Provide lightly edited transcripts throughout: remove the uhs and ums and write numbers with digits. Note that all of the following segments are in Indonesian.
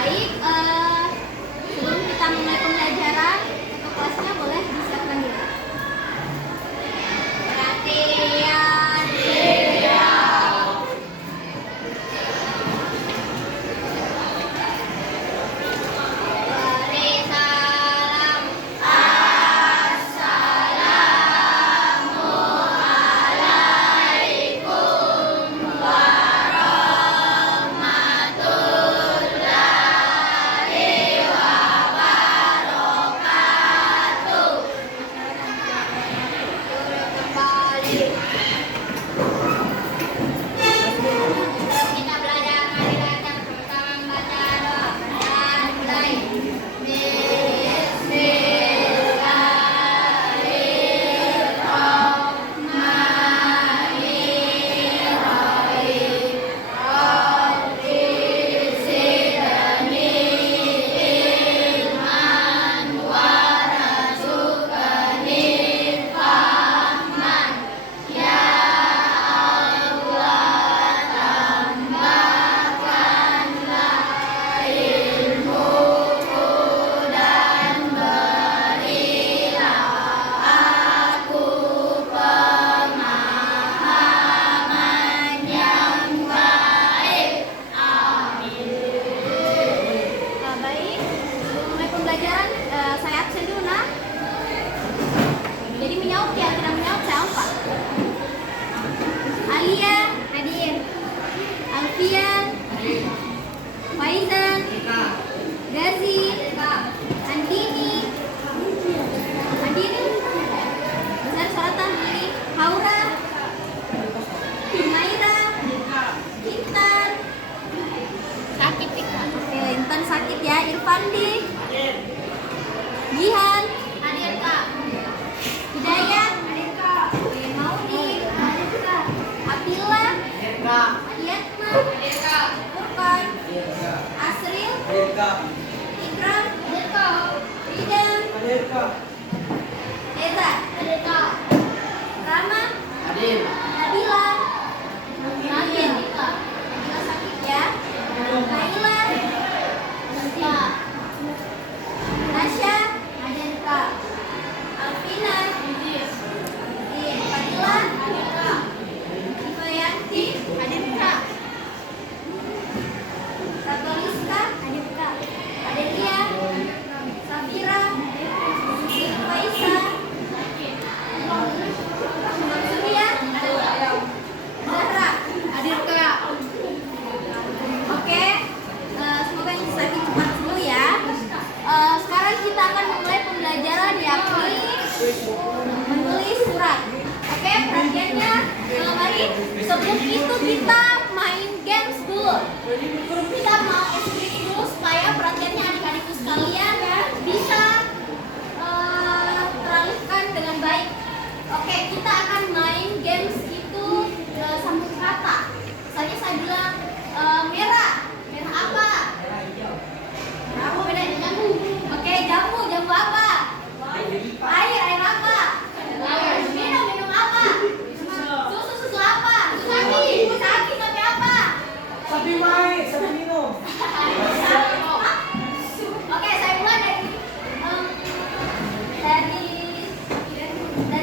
Baik, sebelum kita mulai pembelajaran untuk kelasnya boleh disiapkan dulu. Perhatian, siap. Beri salam. Assalamualaikum warahmatullahi wabarakatuh. Duduk kembali. Kita belajar hari belajar pertama membaca doa dan mulai. Bismillahirrahmanirrahim. Rabbi zidni ilman warzuqni fahman. Ya Allah, tambahkanlah ilmuku dan berilah aku pemahaman yang baik. Amin. Baik, mulai pembelajaran saya absen dulu nah. Jadi menyaut ya, tidak menyaut saya apa? Alia, hadir. Alfian, Faizan, Gazi, Andini, besar suratan ini, Haura, Naira, Intan, sakit Intan. Oke, Intan sakit ya. Irfandi, Jihan, hadir Kak. Hidayat, hadir Kak. Oke, Maudi, hadir Kak. Abdillah, Yatma, hadir Kak. Furqan, Asril, Ikram, hadir Kak. Rida, Eza, hadir Kak. Rama, Nabila, Nabil, Nabila sakit ya. Naila, Kak. Nasya, hadir Kak. Alvina, hadir. Fadila, hadir Kak. Ifayanti, hadir Kak. Satoliska, hadir Kak. Adelia, Safira, Faisa, Surya, Zahra, hadir Kak. Oke, semoga yang sakit cepat sembuh ya. Sekarang kita akan memulai pembelajaran yakni menulis surat. Oke, perhatiannya mari sebelum itu kita main games dulu. Kita mau explain dulu supaya perhatiannya adik-adikku sekalian bisa teralihkan dengan baik. Oke, kita akan main games itu sambung kata. Misalnya saya bilang merah, merah apa? Apa bedanya jambu? Oke, jambu, jambu apa? Air apa? Minum, minum apa? Susu, susu apa? Sapi, sapi apa? Sapi main, sapi minum. Oke, saya mulai dari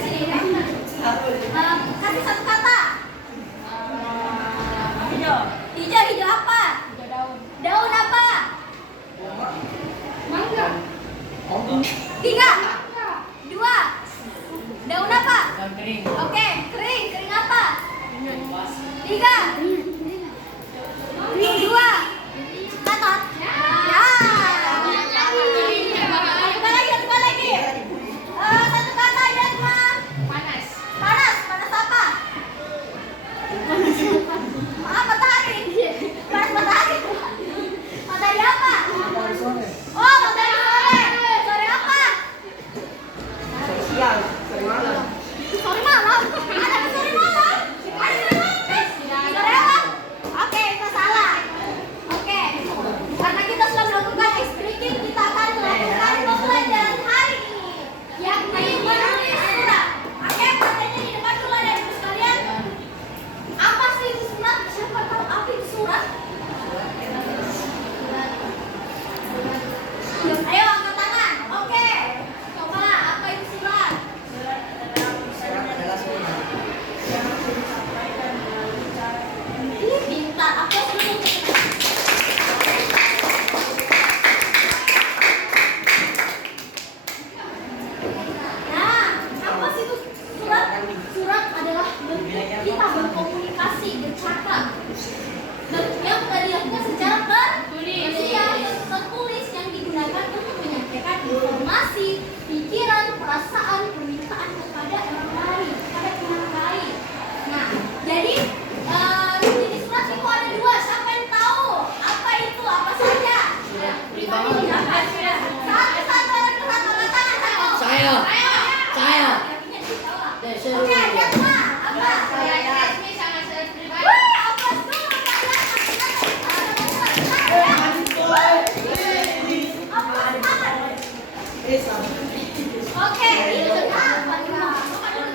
sini. Kasih satu kata. Hijau. Hijau, hijau apa? Daun apa? Mangga. 3, 2. Daun apa? Kering. Oke, kering. Kering apa? 3, 2. Catat. Ya. Satu lagi. Satu kata Yatma. Panas. Panas. Panas apa? Matahari. Panas matahari. Matahari apa? Oh, matahari sore. Sore apa? Siang, sore malam. Sore malam. Ada sore malam. Ada sore apa? Oke, itu salah. Oke. Karena kita sudah melakukan speaking, kita akan melakukan pembelajaran hari ini, yakni menulis surat. Oke, pertanyaannya di depan dulu ada ibu sekalian. Apa sih itu surat? Siapa tahu apa itu surat? Oke, ini apa?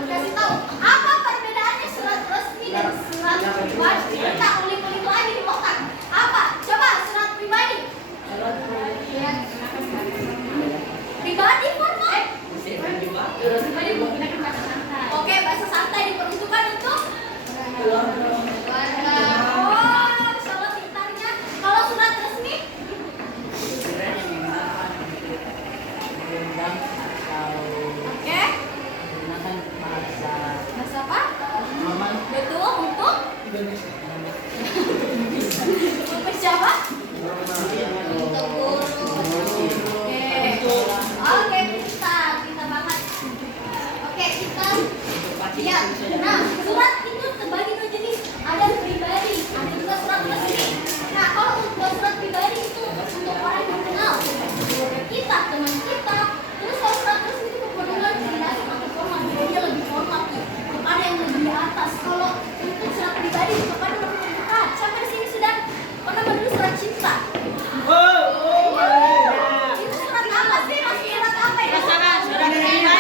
Kasih tahu apa perbedaannya surat resmi dan surat pribadi? Kita ulik-ulik lagi di otak. Apa? Coba surat pribadi. Pribadi formal. Oke, bahasa santai diperuntukkan untuk keluarga. Oh, salah pintarnya. Kalau surat resmi? Oke. Bahasa apa? Betul, untuk untuk siapa? Untuk guru. Oke, kita bahas. Oke, kita lihat. Nah, surat itu terbagi dua jenis. Ada pribadi, ada juga surat resmi. Nah, kalau untuk surat pribadi itu untuk orang yang kenal, keluarga kita, teman kita. Terus kalau surat resmi itu kepada koordinasi atau formal, dia lebih formal kepada yang lebih di atas. Kalau untuk surat pribadi kepada orang terdekat. Sampai di sini sudah pernah menulis surat cinta. Itu surat apa sih? Masih surat apa ya? Surat pribadi.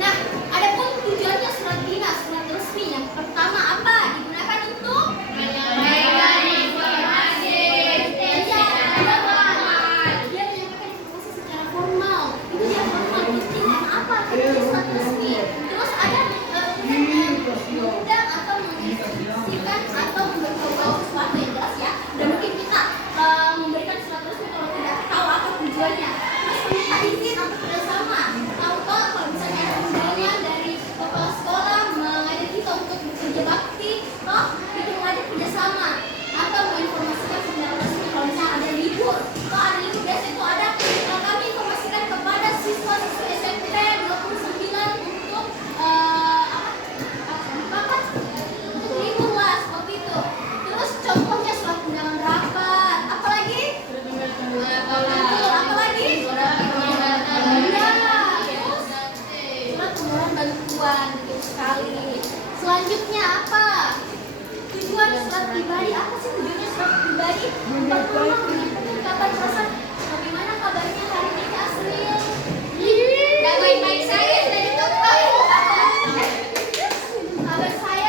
Nah, ada pun tujuannya surat dinas, surat resmi. Yang pertama apa? Digunakan untuk menyampaikan informasi. Dia menyampaikan informasi secara formal. Itu yang formal penting. Apa? Itu surat resmi. Terus ada mengundang atau menginstruksikan atau memberitahu sesuatu yang jelas ya. Dan mungkin kita memberikan surat resmi kalau tidak tahu apa tujuannya. Terus meminta izin atau kerjasama. Atau kalau misalnya ada undangan dari kepala sekolah mengajak kita untuk bekerja bakti, toh itu mengajak kerjasama. Atau menginformasikan secara resmi kalau misalnya ada libur. Toh ada libur biasa itu ada kami informasikan kepada siswa-siswa SMP 29 untuk untuk libur lah seperti itu. Terus contohnya surat undangan rapat. Apalagi? Apalagi? Surat permohonan bantuan, betul sekali. Selanjutnya apa? Tujuan surat pribadi. Apa sih tujuannya surat pribadi? Pertama, menyampaikan kabar perasaan. Bagaimana kabarnya hari ini Kak Asril? Baik-baik saya sudah ditutup. Kabar saya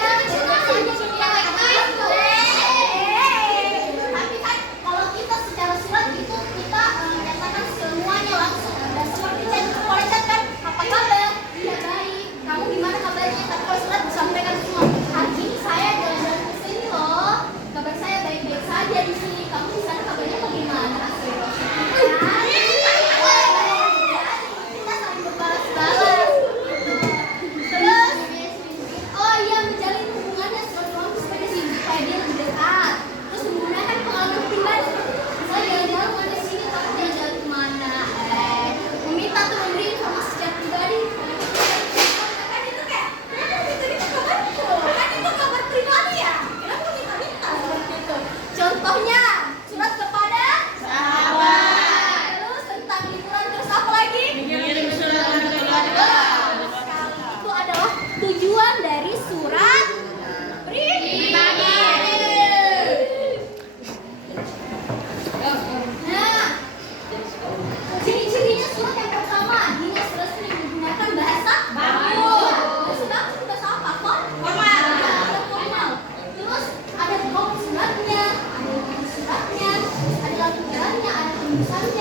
tapi kan kalau kita secara surat itu kita menyatakan semuanya langsung. Dan seperti chat, kalau chat kan apa kabar? Iya baik. Kamu gimana kabarnya? Tapi kalau surat disampaikan semua. Hari ini saya jalan-jalan ke sini loh. Kabar saya baik-baik saja di sini. Kamu di sana kabarnya bagaimana? Kita saling berbalas-balas. Terus, oh iya menjalin hubungannya silaturahmi supaya dia lebih dekat. Terus menggunakan pengalaman pribadi. Saya jalan-jalan mana sini, kamu jalan-jalan kemana? Meminta atau memberi informasi secara pribadi. Kan itu kayak, itu kabarku. Kan itu kabar pribadi ya. Kenapa minta-minta seperti itu? Contohnya, surat kepada sahabat. Terus tentang liburan, terus apa lagi? Mengirim surat untuk keluarga. Itu adalah tujuan dari surat pribadi. Nah, ciri-cirinya surat yang pertama, dinas resmi menggunakan bahasa baku. Bahasa baku itu bahasa apa? Formal. Formal. Terus ada pokok suratnya, ada isi suratnya, ada lampirannya, ada tembusannya.